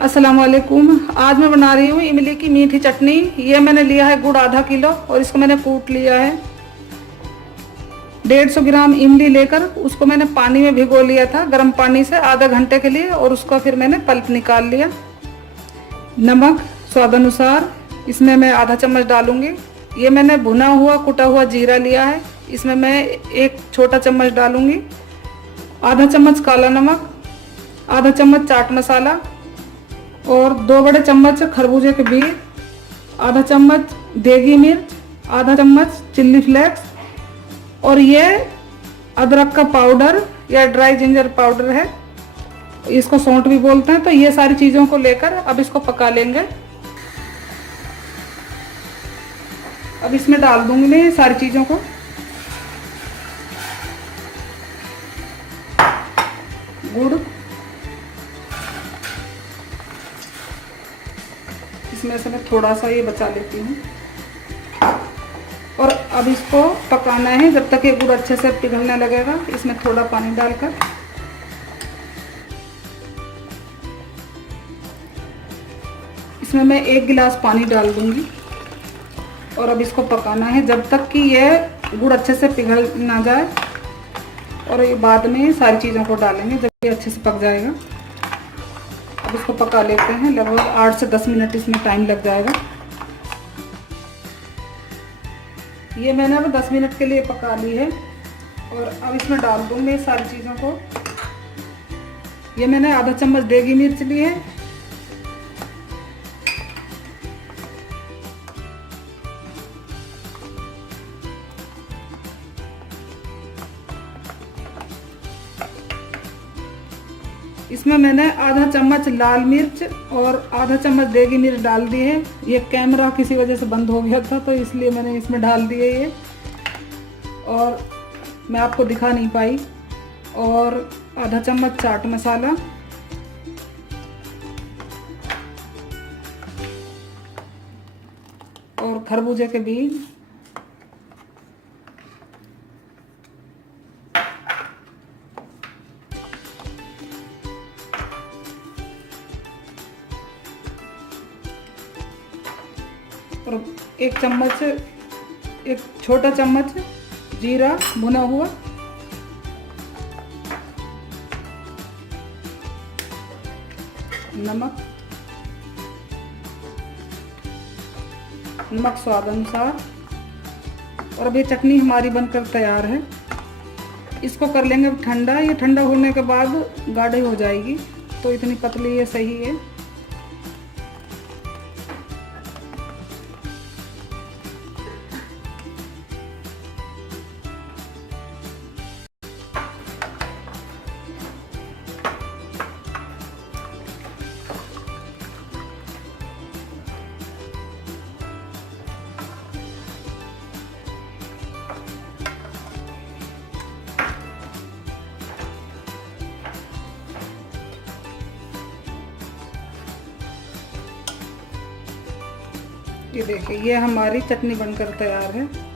अस्सलामुअलैकुम। आज मैं बना रही हूँ इमली की मीठी चटनी। ये मैंने लिया है गुड़ आधा किलो और इसको मैंने कूट लिया है। 150 ग्राम इमली लेकर उसको मैंने पानी में भिगो लिया था गर्म पानी से आधा घंटे के लिए, और उसको फिर मैंने पल्प निकाल लिया। नमक स्वादानुसार, इसमें मैं आधा चम्मच डालूंगी। ये मैंने भुना हुआ कुटा हुआ जीरा लिया है, इसमें मैं 1 छोटा चम्मच डालूंगी। आधा चम्मच काला नमक, आधा चम्मच चाट मसाला और 2 बड़े चम्मच खरबूजे के बीज, आधा चम्मच देगी मिर्च, आधा चम्मच चिल्ली फ्लेक्स, और ये अदरक का पाउडर या ड्राई जिंजर पाउडर है, इसको सौंट भी बोलते हैं। तो ये सारी चीज़ों को लेकर अब इसको पका लेंगे। अब इसमें डाल दूंगी मैं ये सारी चीज़ों को। गुड़, इसमें से मैं थोड़ा सा ये बचा लेती हूँ, और अब इसको पकाना है जब तक ये गुड़ अच्छे से पिघलने लगेगा। इसमें थोड़ा पानी डालकर इसमें मैं 1 गिलास पानी डाल दूंगी, और अब इसको पकाना है जब तक कि ये गुड़ अच्छे से पिघल ना जाए, और ये बाद में सारी चीज़ों को डालेंगे जब ये अच्छे से पक जाएगा। अब इसको पका लेते हैं, लगभग 8 से 10 मिनट इसमें टाइम लग जाएगा। ये मैंने अब 10 मिनट के लिए पका ली है, और अब इसमें डाल दूँगी सारी चीज़ों को। ये मैंने आधा चम्मच देगी मिर्च ली है, इसमें मैंने आधा चम्मच लाल मिर्च और आधा चम्मच देगी मिर्च डाल दी है। ये कैमरा किसी वजह से बंद हो गया था तो इसलिए मैंने इसमें डाल दिए ये, और मैं आपको दिखा नहीं पाई। और आधा चम्मच चाट मसाला, और खरबूजे के बीज, और 1 छोटा चम्मच जीरा भुना हुआ, नमक स्वाद अनुसार। और अब ये चटनी हमारी बनकर तैयार है। इसको कर लेंगे अब ठंडा। ये ठंडा होने के बाद गाढ़ी हो जाएगी, तो इतनी पतली ये सही है। ये देखिए, ये हमारी चटनी बनकर तैयार है।